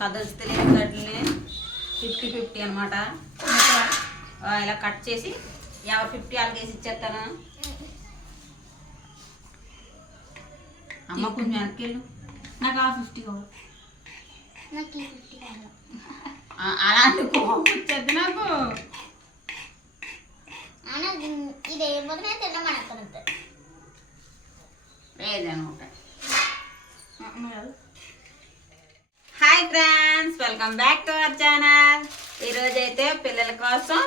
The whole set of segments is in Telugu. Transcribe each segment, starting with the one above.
కదల్చలేని గడ్డల్ని 50-50 అనమాట. ఇలా కట్ చేసి 50 వాళ్ళకి వేసి ఇచ్చేస్తాను. అమ్మ కొంచెం వెనక్కి నాకు 50 కావాలి. అలాంటి కోపం వచ్చేది నాకు. ఇది ఏమవుతున్నా తినమనుకున్నది లేదనమాట. Hi friends, welcome back to our channel. ఈరోజు అయితే పిల్లల కోసం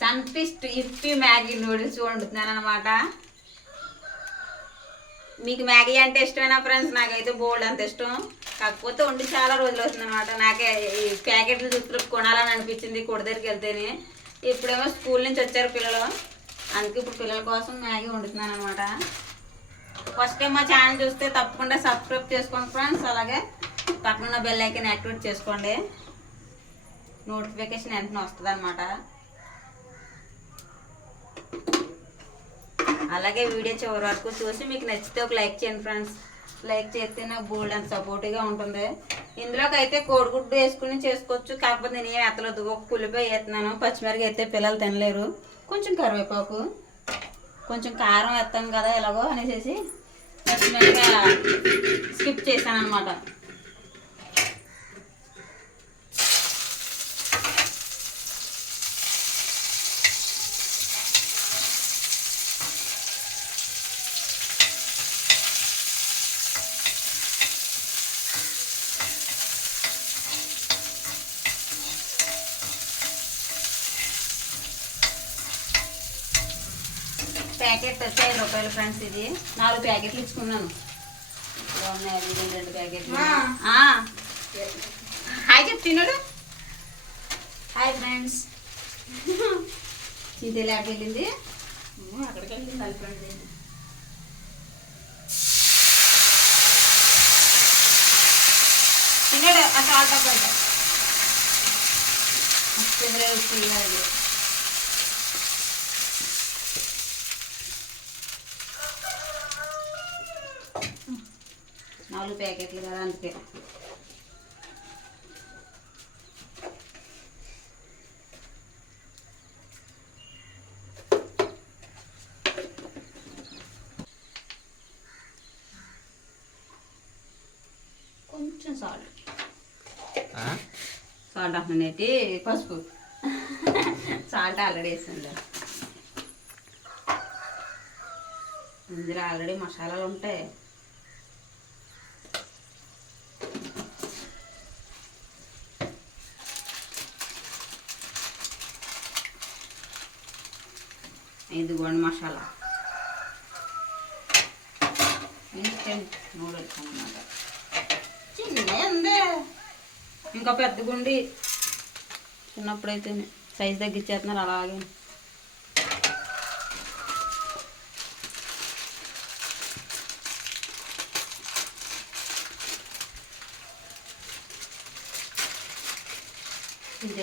సన్ఫిస్ట్ ఇప్పి మ్యాగీ నూడిల్స్ వండుతున్నాను అనమాట. మీకు మ్యాగీ అంటే ఇష్టమేనా ఫ్రెండ్స్? నాకైతే బోల్డ్ అంత ఇష్టం. కాకపోతే వండి చాలా రోజులు అవుతుంది అనమాట. నాకే ఈ ప్యాకెట్లు చూస్తూ కొనాలని అనిపించింది కొడ దగ్గరికి వెళ్తేనే. ఇప్పుడేమో స్కూల్ నుంచి వచ్చారు పిల్లలు, అందుకే ఇప్పుడు పిల్లల కోసం మ్యాగీ వండుతున్నాను అనమాట. ఫస్ట్ టైం మా ఛానల్ చూస్తే తప్పకుండా సబ్స్క్రైబ్ చేసుకోండి ఫ్రెండ్స్. అలాగే పక్కన బెల్ ఐకాన్ యాక్టివేట్ చేసుకోండి, నోటిఫికేషన్ వెంటనే వస్తుంది అనమాట. అలాగే వీడియో చివరి వరకు చూసి మీకు నచ్చితే ఒక లైక్ చేయండి ఫ్రెండ్స్. లైక్ చేస్తే నాకు బోల్డ్ అంత సపోర్టివ్గా ఉంటుంది. ఇందులోకి అయితే కోడిగుడ్డు వేసుకుని చేసుకోవచ్చు, కాకపోతే నేను ఏం ఎత్తలేదు. ఒక ఉల్లిపాయ వేస్తున్నాను, పచ్చిమిరపకాయ అయితే పిల్లలు తినలేరు. కొంచెం కరివేపాకు, కొంచెం కారం వేస్తాను కదా ఎలాగో అనేసి పచ్చిమిరపకాయ స్కిప్ చేశాను అనమాట. ప్యాకెట్ 5 రూపాయలు ఫ్రెండ్స్. ఇది 4 ప్యాకెట్లు ఇచ్చుకున్నాను. 2 ప్యాకెట్లు. హాయ్ చెప్తున్నాడు. Hi friends. ఇది ల్యాబ్కి వెళ్ళింది, అక్కడికి వెళ్ళింది కలిపండి. తిన్నాడు ఆ సాల్ట్ అక్కడ తినలేదు. 4 ప్యాకెట్లు కదా అందుకే. కొంచెం సాల్ట్ అంటున్నట్టు పసుపు. సాల్ట్ ఆల్రెడీ వేసింది, ఇందులో ఆల్రెడీ మసాలాలు ఉంటాయి. ఇదిగోండి మసాలా, ఇన్స్టెంట్ నూడిల్స్ అన్నమాట. చిన్న ఉంది, ఇంకా పెద్ద గుండి. చిన్నప్పుడైతే సైజు తగ్గించేస్తున్నారు అలాగే.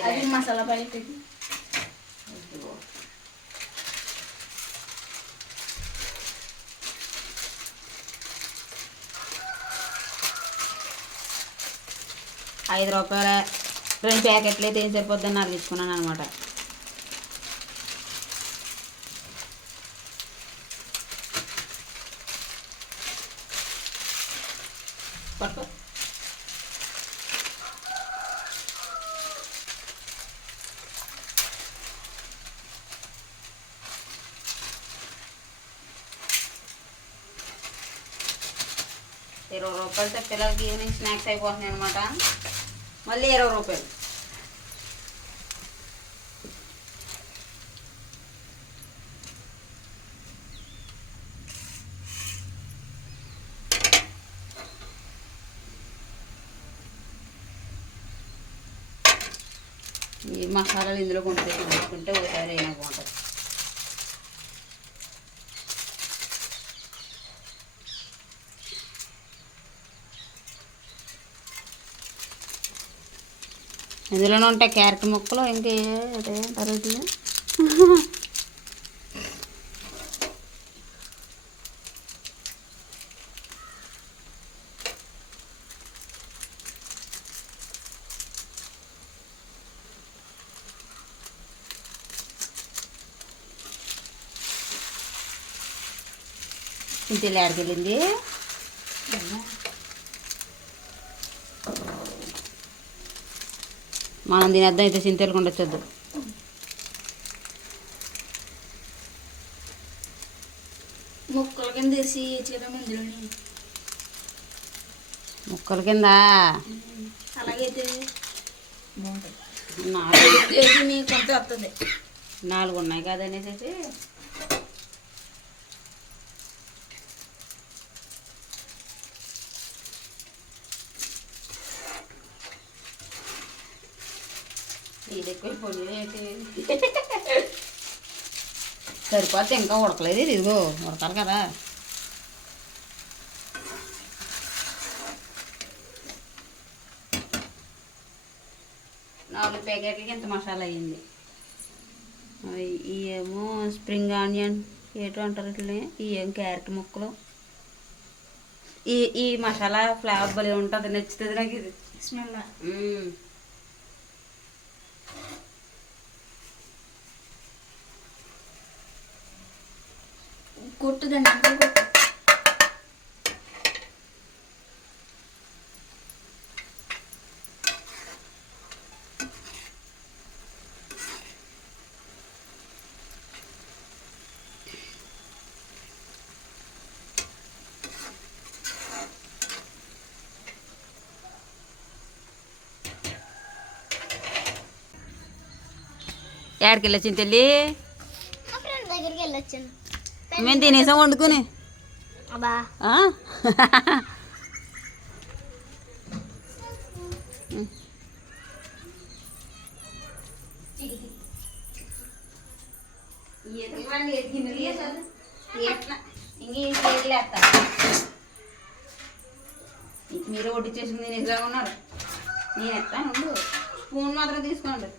అది మసాలా ప్యాకెట్. 5 రూపాయల 2 ప్యాకెట్లు అయితే ఏం సరిపోద్దని నాకు తీసుకున్నాను అనమాట. పట్టుకో. ₹20 పిల్లలకి ఈవినింగ్ స్నాక్స్ అయిపోతున్నాయి అనమాట. మళ్ళీ ₹20. ఈ మసాలాలు ఇందులో కొంటే ఒకసారి అయినా బాగుంటుంది. ఇందులోనే ఉంటాయి క్యారెట్ ముక్కలు, ఇంకే అదే తరుగుతుంది. చింతలు ఆడికెళ్ళింది. మనం తినేద్దాం అయితే చింతలు కొండొచ్చొద్దు. ముక్కల కింద వేసి చీర మందులోని ముక్కల కింద అలాగైతే బాగుంటుంది. 4 మీకు కొంత వస్తుంది. 4 ఉన్నాయి కదనేసి ఇది ఎక్కువ పొడి సరిపోతే ఇంకా ఉడకలేదు. ఇదిగో ఉడకాలి కదా. నాలుగు ప్యాకెట్లకి ఎంత మసాలా అయ్యింది. ఇవేమో స్ప్రింగ్ ఆనియన్ ఏటో అంటారు ఇట్లనే. ఇవేం క్యారెట్ ముక్కలు. ఈ మసాలా ఫ్లేవర్ భలే ఉంటుంది, నచ్చుతుంది నాకు ఇది స్మెల్ కొట్టుదండి. ఏడికి వెళ్ళొచ్చింది తల్లి. మా ఫ్రెండ్ దగ్గరికి వెళ్ళొచ్చాను. మేము తినేసాం వండుకుని. అబ్బా మీరు వడ్డీ చేసుకుని తినేసిలా ఉన్నారు. నేను ఎత్తాను, స్పూన్ మాత్రం తీసుకోండి.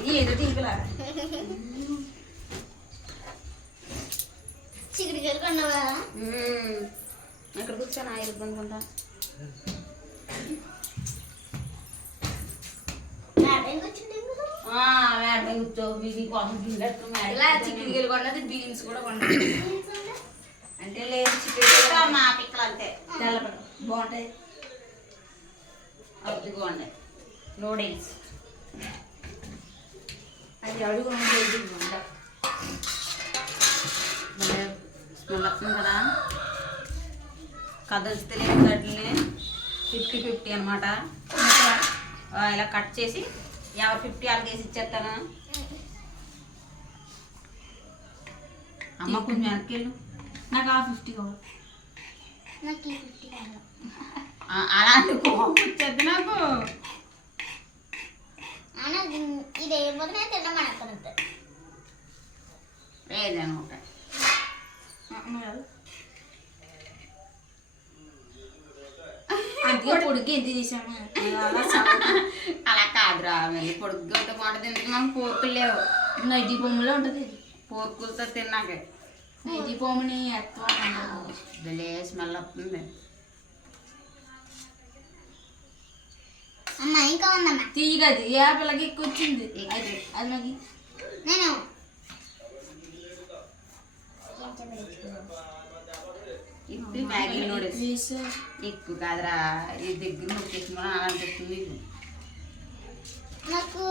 ఇది ఏదో తీపిలా చికెన్ కర్రీ కొన్నావా? ఎక్కడ కూర్చొని ఆయిల్ అనుకుంటా. మేడం కూర్చో, మీ కోసం ఇలా చికెన్ గిల్లు కొన్నది, బీన్స్ కూడా కొన్నది. అంటే లేదు చికెన్ మా పిక్కలు అంతే తెల్లబడి బాగుంటాయి. అదిగోండి నూడిల్స్. అది అడుగు స్మెల్ వస్తుంది కదా. కదల్స్తలేదు వాటిని. 50-50 అనమాట. ఇలా కట్ చేసి ఎవరు 50 వాళ్ళకి వేసి ఇచ్చేస్తాను. అమ్మ కొంచెం వెనక్కి వెళ్ళు. నాకు 50 కావాలి. నాకు 50 కావాలి. అలాంటి కోపం వచ్చేది నాకు. అన్న ఇది అయిపోతే తినమనుకున్నది. ఏదైనా ఒకటి అందుకే పొడికి ఎంత తీసాము. అలా కాదురా, మళ్ళీ పొడుగ్గా బాగుంటుంది. ఎందుకు మనకు పోర్కులు లేవు. నైటీ బొమ్మలో ఉంటుంది. పోర్కులతో తిన్నాకే నైటీ బొమ్మని ఎత్తుకోవాలి. భలే స్మెల్ వస్తుంది. అమ్మ ఇంకా ఉందమ్మా. తీయగది ఏ పిల్లకి ఎక్కువ వచ్చింది. అది నాకు నేను ఇప్పుడు మ్యాగీ నూడిల్స్ వేసి ఎక్కువ కాదురా. ఈ దగ్గర నొక్కేసిన అలా అనిపిస్తుంది మీకు. నాకు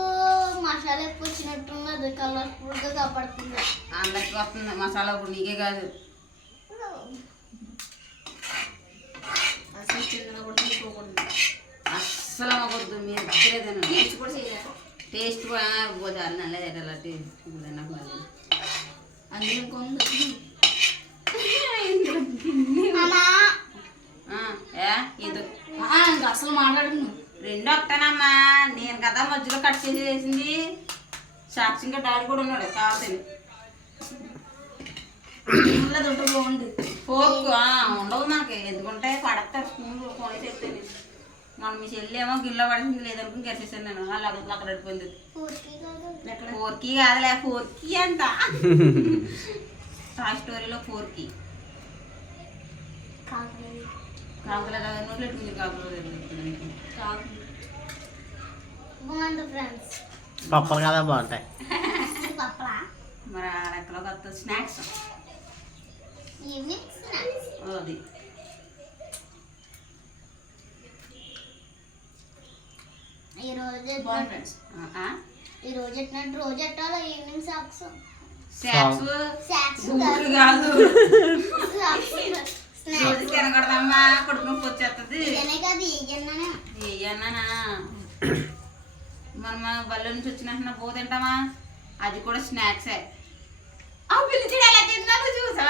మసాలా ఎక్కువ వచ్చినట్టున్నది. కలర్ఫుల్గా కాపాడుతుంది. అందరికి వస్తుంది మసాలా. ఇప్పుడు నీకే కాదు. అసలు చిన్నగా కూడా తీసుకోకూడదు. అస్సలు అవ్వకూడదు. మీరు దగ్గరేదన్నా టేస్ట్ కూడా చేయలేదు. టేస్ట్ కూడా పోతే అలా నల్లది అలా టేస్ట్ నాకు మళ్ళీ అందులో ఇంకొంది. అమ్మా ఇది ఇంకా అసలు మాట్లాడను. 2 ఒకటేనమ్మా. నేను కదా మధ్యలో కట్ చేసి వేసింది. సాక్షిగా డాడీ కూడా ఉన్నాడు కావాల్సింది. అది ఉంటే బాగుంది. ఫోర్క్ ఉండవు మనకి. ఎందుకంటే పడతారు స్పూన్లు కొనేసి చెప్తాను. మనం మీ చెల్లి ఏమో గిన్నెలో పడిసింది లేదనుకుని గెలిచేసాను నేను. అలా అక్కడ పడిపోయింది. ఫోర్కీ కాదులే, ఫోర్కీ అంట. టాయ్ స్టోరీలో ఫోర్కీ కాకులే కదా. నోట్లు ఎట్టుకుంది కాకులు. బాగుంది ఫ్రెండ్స్. పప్పలు కదా బాగుంటాయి. పప్పలా మరి ఆ లెక్కలో కొత్త స్నాక్స్ ఈవినింగ్ స్నాక్స్. అది ఈ రోజు బాగుంది ఫ్రెండ్స్. ఈ రోజు ఎట్టినట్టు రోజు ఎట్టాలో ఈవినింగ్ సాక్స్ స్నాక్స్ సాక్స్ బూట్లు కాదు స్నాక్స్ రోజు తినకూడదమ్మా కొడుకు నొప్పి వచ్చేస్తుంది ఇదనే కాదు ఈగన్నానే ఏయన్నానా మనం బల్ల నుంచి వచ్చిన పో తింటామా అది కూడా స్నాక్సే ఆ పిలిచి ఎలా తిన్నాను చూసా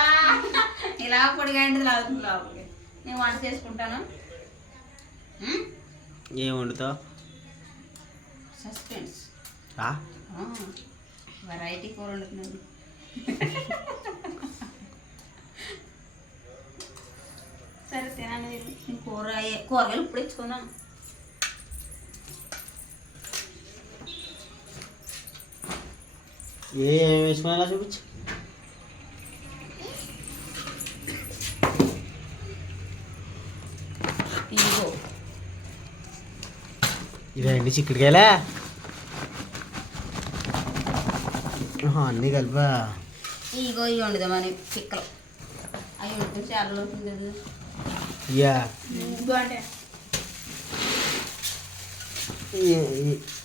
ఇలా పొడిగాంటిది లాగుతుంది లోపలికి నేను వంట చేసుకుంటాను ఏం వండుతావు? సస్పెన్స్ వెరైటీ కూర వండుతున్నాను సరే తినండి కూరగాయలు ఇప్పుడు ఇచ్చుకుందాం ఏం వేసుకున్నా చూపించు. ఇదిగో ఇదండి చిక్కుడుకాయలే అన్నీ కలిపా. ఇగో ఇవి వండుదామని పిక్కలు అవి వండుకొని చాలా అవుతుంది కదా యా బాగుంటాయి.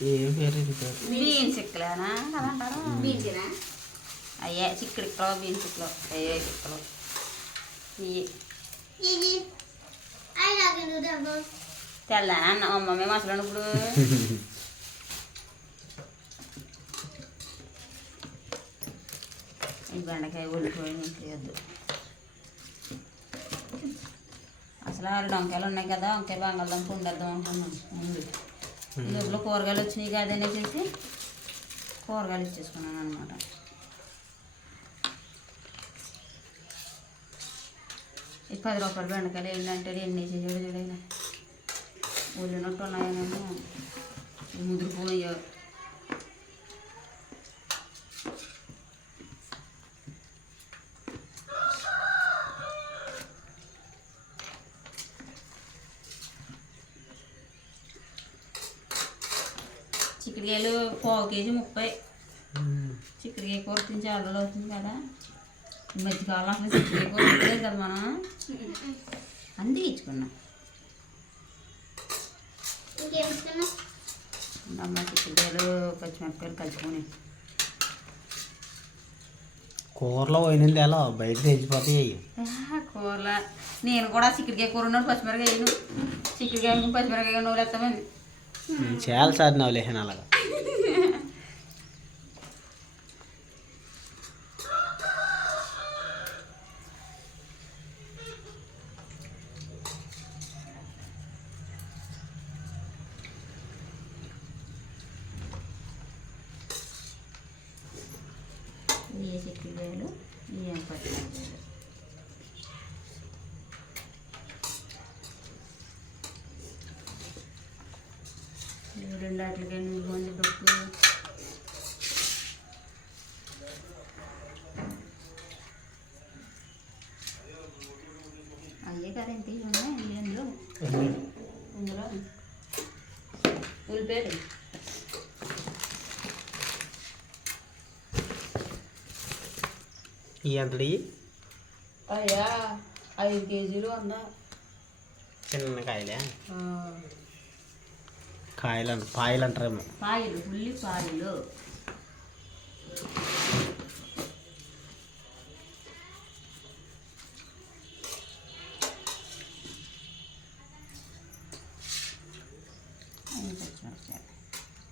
ఏం పేరు ఇది పేరు? బీన్స్ చిక్కలేనా కదా అంటారు బీన్సీనా? అయ్యే చిక్కుడిక్కలు బీన్స్ చిక్కలు అయ్యే చిక్కలు ఇవి ఇది ఐ నాకు దెబ్బ తెల్లానా అన్న అమ్మమ్మే మసలు ఇప్పుడు ఈ బెండకాయ ఉల్లిపోయి వద్దు అసలు 6 వంకాయలు ఉన్నాయి కదా వంకాయ బంగాళదుంప ఉండేద్దాం అనుకున్నాను ముందు ఈ లోపల కూరగాయలు వచ్చినాయి కదనే చేసి కూరగాయలు ఇచ్చేసుకున్నాను అనమాట ఈ 10 రూపాయలు బెండకాయలు ఏంటంటే ఎన్ని చేసాడు చూడైనా ఉల్లినట్టు ఉన్నాయనేమో ముదిరిపోయా చిక్కుడుకాయలు 1/4 కేజీ 30 చిక్కుడుకాయ కూర తిని చాలా రోజులు అవుతుంది కదా ఈ మధ్యకాలం అసలు చిక్కుడుకాయ కూర తినలేదు కదా మనం అందుకే ఇచ్చుకున్నాం ఇంకేం ఇస్తున్నా అమ్మ చిక్కుడుకాయలు పచ్చిమిరపకాయలు కలుపుకొని కూరలో పోయినంది ఎలా బయట తెచ్చిపోతాయి. కూర నేను కూడా చిక్కుడుకాయ కూర ఉన్నాడు పచ్చిమిరకాయ వేయను చిక్కుడుకాయ పచ్చిమిరకాయ నూనె వేస్తామని చాలా సార్ నా లేహన్ అలాగా ఏ చిక్కుడుకాయలు ఏం పచ్చిమిరకాయలు రెండు వాటికి మంది డొక్కు అయ్యే కదా ఎంత ఉన్నాయి అందులో ఇందులో ఉల్లిపాయలు ఈ అంతడి అయ్యా 5 కేజీలు ఉందా చిన్న కాయలే కాయలు పాయలు అంటారేమో పాయలు ఉల్లిపాయలు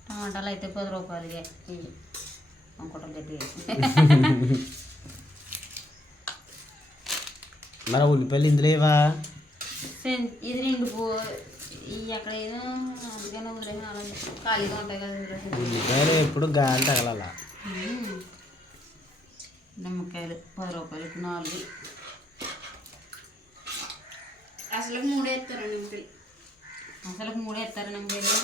టమాటాలు అయితే 10 రూపాయలుగా ఇవి ఇంకోటి గట్టి మరి ఉల్లిపాయలు ఇందులో ఇవా ఇది నిండు ఎక్కడ ఏదో అందుకని వదిలేసిన అలాగే ఖాళీగా ఉంటాయి కదా ఉల్లిపాయలు ఎప్పుడు గాలి తగలాల. నిమ్మకాయలు 10 రూపాయలకి 4 అసలు 3 వేస్తారు నిమ్మకాయలు. అసలు 3 వేస్తారు నిమ్మకాయలు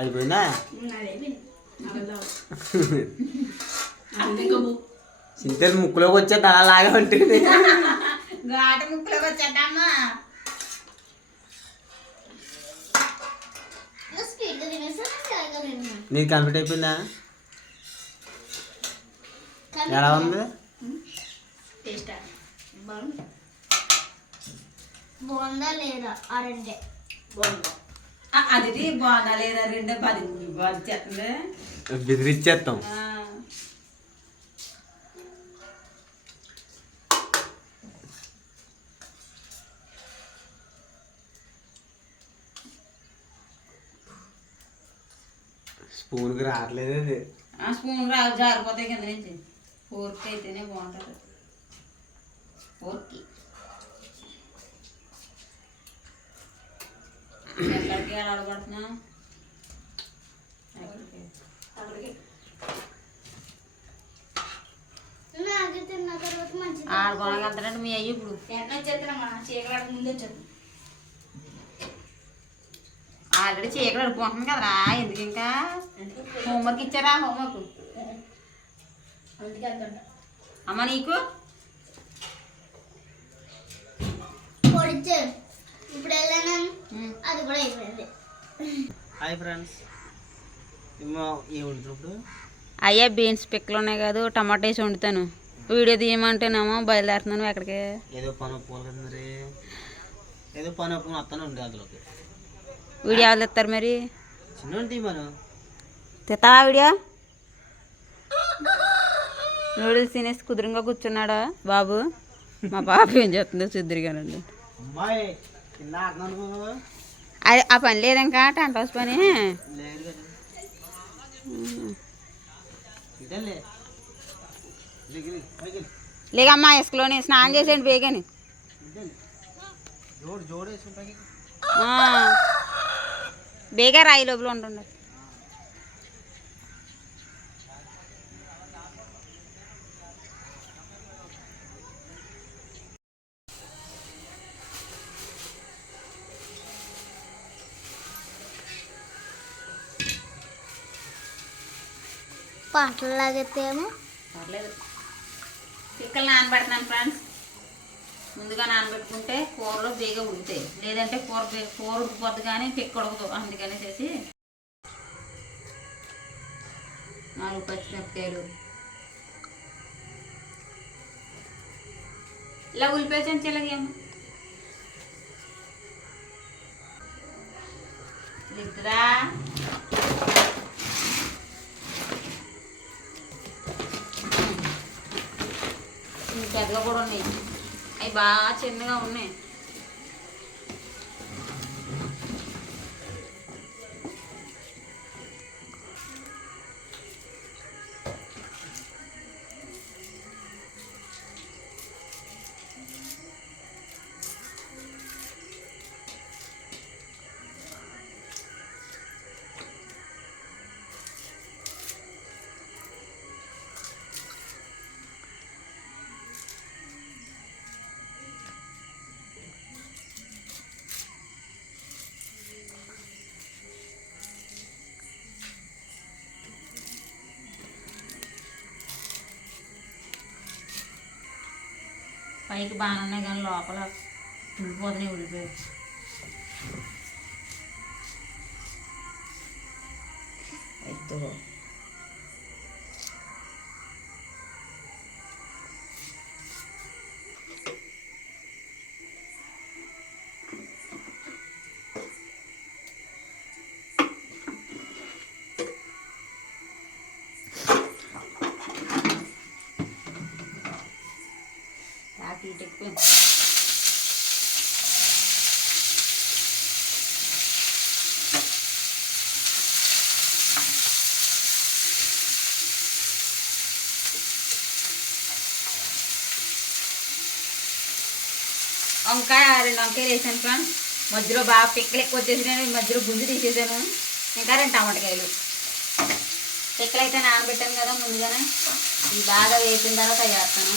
అయిపోయిందా? అదేమి చింతలు ముక్కులోకి వచ్చే అలాగే ఉంటుంది. ఘాటు ముక్కులోకి వచ్చేద్దామా. స్పీడ్గా తినేసాను త్వరగా తిన్నాను. నీది కంప్లీట్ అయిపోయిందా? ఎలా ఉంది? టేస్ట్ బాగుందా లేదా ఆ రెండే అది బాగా లేదా 2 10 చేస్తుంది. బెదిరిచ్చేస్తాం. స్పూన్కి రావట్లేదు అది. స్పూన్ జారిపోతాయి కింద నుంచి. ఫోర్క్ అయితేనే బాగుంటుంది. ఫోర్కి ఎక్కడికి ఎలా ఆడబడుతున్నా నాకు తిన్న తర్వాత మంచిది. ఆడుకోవడానికి మీ అయ్యి ఇప్పుడు ఎట్లా వచ్చేస్తారమ్మా చీకలాడ ముందే వచ్చేస్తాం. ఆల్రెడీ చీకటి అడుపుకుంటుంది కదరా. ఎందుకు ఇంకా హోంవర్క్ ఇచ్చారా? హోంవర్క్ అందుకే వెళ్తుంటా. అమ్మ నీకు పొడిచారు ఇప్పుడు వెళ్ళాను. అది కూడా అయిపోయింది. హాయ్ ఫ్రెండ్స్, ఏముంటుంది? అయ్యా బీన్స్ పిక్కలు ఉన్నాయి కాదు, టమాటా వేసి వండుతాను. వీడియో తీయమంటేనేమో బయలుదేరుతున్నాను ఎక్కడికి. ఏదో పని ఒప్పుకోవాలి కదా మరి. ఏదో పని ఒప్పుకొని వస్తాను ఉండే అందులోకి. వీడియో ఎవరు తెస్తారు మరి? చిన్న తీయమను. తెస్తావా వీడియో? నూడిల్స్ తినేసి కుదురుగా కూర్చున్నాడా బాబు? మా పాప ఏం చేస్తుందో చూద్దరిగానండి. అమ్మాయి కింద ఆడుతున్నాను. అది ఆ పని లేదు ఇంకా టెంట్ హౌస్ పని లేదు కదా. ఇదేలే లేకమ్మా ఇసుకలోని స్నానం చేసేయండి బేగని. జోడు జోడు వేసుకుంటాకి బేగా రాయి లోపల ఉంటుండ. పాటలు లాగైతేమో పర్లేదు. పిక్కలు నానబెడుతున్నాను ఫ్రెండ్స్. ముందుగా నానబెట్టుకుంటే కూరలో బేగా ఉడుకుతాయి. లేదంటే కూర ఉడికిపోద్ది కానీ పిక్క ఉడకదు. అందుకని చేసి 4 పచ్చిమిరపకాయలు ఇలా ఉల్లిపాయ చెంచాలకేమో లిద్దురా. పెద్దగా కూడా ఉన్నాయి. అవి బాగా చిన్నగా ఉన్నాయి. పైకి బాగానే ఉన్నాయి కానీ లోపల ఉండిపోతున్నాయి ఉడిపోయి. హీట్ ఎక్కువ. వంకాయ 2 వంకాయలు వేసాను ఫ్రెండ్స్. మధ్యలో బాగా పిక్కలు ఎక్కువ వచ్చేసినాను. మధ్యలో గుంజు తీసేసాను. ఇంకా 2 టమాటకాయలు. పిక్కలు అయితే నానబెట్టాను కదా ముందుగానే. ఇవి బాగా వేసిన తర్వాత వేస్తాను.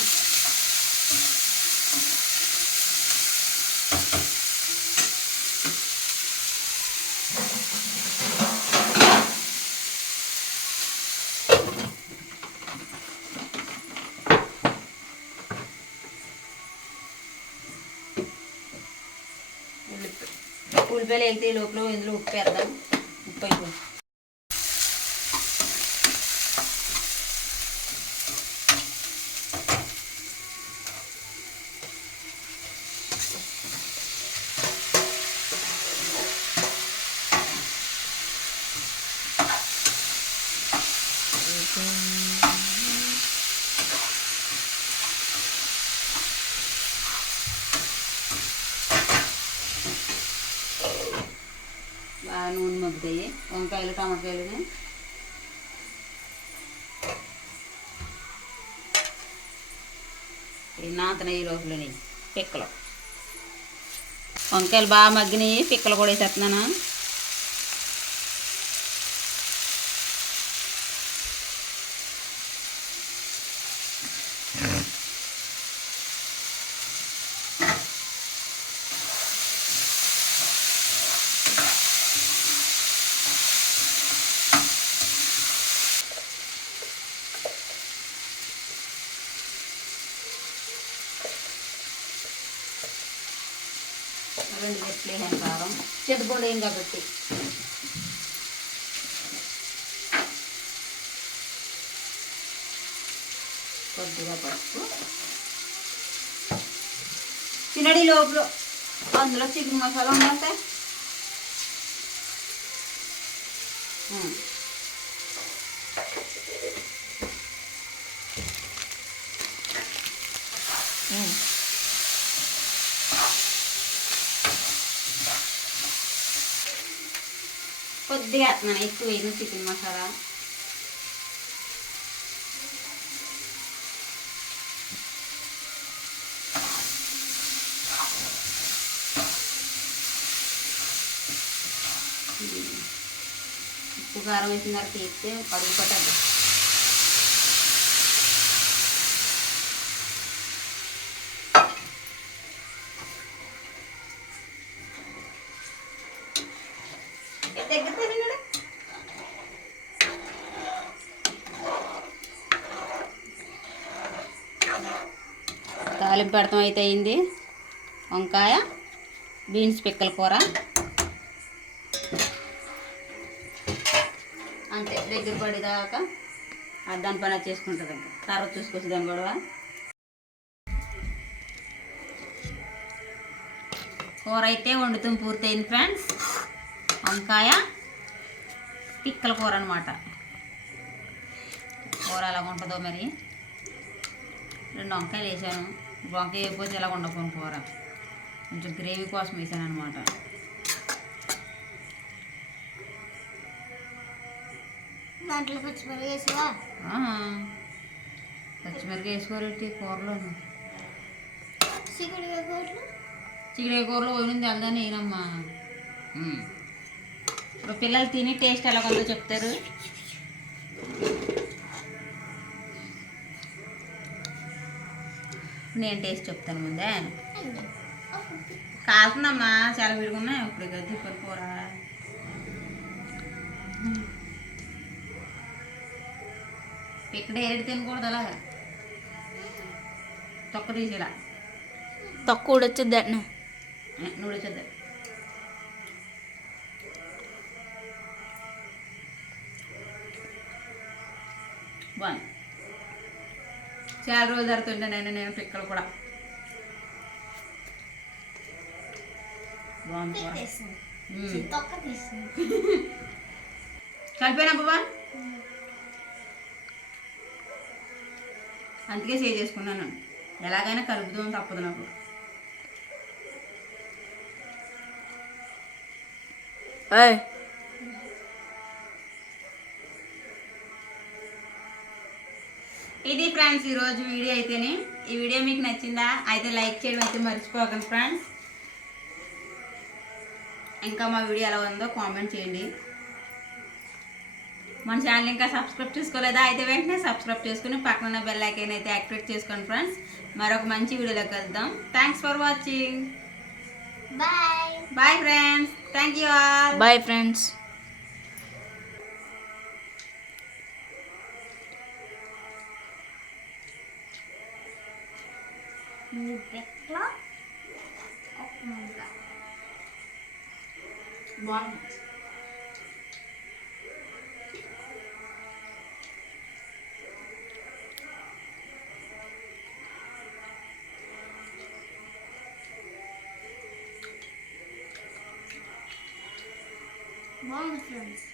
ఉల్లిపాయలు వెళ్తే లోపల ఇందులో ఉప్పు వేద్దాం. ఉప్పు అయిపోయి బాగా నూనె మగ్గుతాయి వంకాయలు టమాటాలు. నాతన ఈ రోజులోని పిక్కలు వంకాయలు బాగా మగ్గినాయి. పిక్కలు కూడా వేసేస్తున్నాను. రెండు గట్లే వేసాను కారం. చింతపండు ఏం కాబట్టి కొద్దిగా పసుపు. చిన్నడి లోపల అందులో చికెన్ మసాలా ఉందంటే కొద్దిగా వేస్తున్నాను. ఎక్కువ వేయను చికెన్ మసాలా. ఉప్పు కారం వేసిన తర్వాత వేస్తే అడుగు పట్టదు. తాలింపు పెడతాం అయితే అయింది. వంకాయ బీన్స్ పిక్కల కూర అంతే. దగ్గర పడేదాకా దాని పని చేసుకుంటుంది. తర్వాత చూసుకొచ్చి దాన్ని కూడా కూర అయితే వండుతాం. పూర్తయింది ఫ్రెండ్స్. వంకాయ పిక్కల కూర అనమాట. కూర ఎలాగ ఉంటుందో మరి. 2 వంకాయలు వేసాను. వంకాయ వేయకపోతే ఎలాగ ఉండకపోను కూర. కొంచెం గ్రేవీ కోసం వేసాను అనమాట. దాంట్లో పచ్చిమిరపకాయ వేసావా? పచ్చిమిరపకాయ వేసుకోరేంటి కూరలో? చిక్కుడుకాయ కూరలు చిక్కుడుకాయ కూరలో పోయింది వెళ్దాని నేనమ్మా. ఇప్పుడు పిల్లలు తిని టేస్ట్ ఎలాగొందో చెప్తారు. నేను టేస్ట్ చెప్తాను ముందే. కాలుతుందమ్మా, చాలా విడుకున్నా. ఇప్పుడు గది కూర ఇక్కడ ఏడు తినకూడదు. అలాగా తొక్క తీసేలా తక్కువ ఉడొచ్చుద్ది అన్న. నూడిచొద్దా. బాగుంది. చాలా రోజులు జరుగుతుంటే నేను పిక్కలు కూడా బాగుంది. కలిపోయినా బాబా. అందుకే సేవ్ చేసుకున్నాను. ఎలాగైనా కలుపుదాం, తప్పదు నాకు. ఇది ఫ్రెండ్స్ ఈరోజు వీడియో అయితేనే. ఈ వీడియో మీకు నచ్చిందా అయితే లైక్ చేయడం అయితే మర్చిపోకండి ఫ్రెండ్స్. ఇంకా మా వీడియో ఎలా ఉందో కామెంట్ చేయండి. మన ఛానల్ ఇంకా సబ్స్క్రైబ్ చేసుకోలేదా అయితే వెంటనే సబ్స్క్రైబ్ చేసుకుని పక్కన ఉన్న బెల్ ఐకాన్ అయితే యాక్టివేట్ చేసుకోండి ఫ్రెండ్స్. మరొక మంచి వీడియోలోకి వెళ్దాం. Thanks for watching. Bye bye friends. Thank you all. Bye friends. పెట్లో ఒక ముక్క బాగుంది. బాగుంది ఫ్రెండ్స్.